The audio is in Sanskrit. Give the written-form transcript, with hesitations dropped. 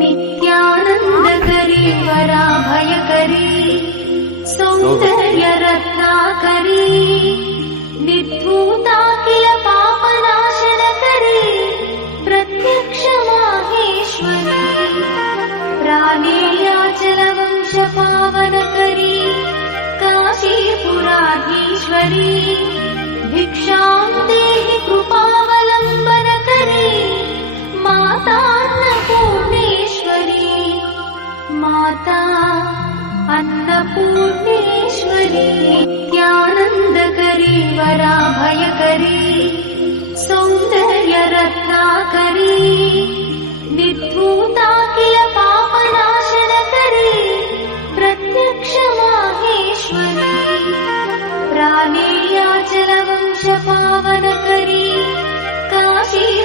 नित्यानन्दकरी वराभयकरी सौन्दर्यरत्नाकरी निर्धूताखिल पापनाशनकरी प्रत्यक्ष माहेश्वरी प्राणेयाचलवंशपावनकरी काशीपुराधीश्वरी भिक्षां देहि कृपावलम्बनकरी माता अन्नपूर्णेश्वरी माता अन्नपूर्णेश्वरी नित्यानन्दकरी वराभयकरी सौन्दर्यरत्नाकरी निर्धूताखिल पापनाशनकरी प्रत्यक्ष माहेश्वरी प्राणेयाचलवंशपावनकरी काशीपुराधीश्वरी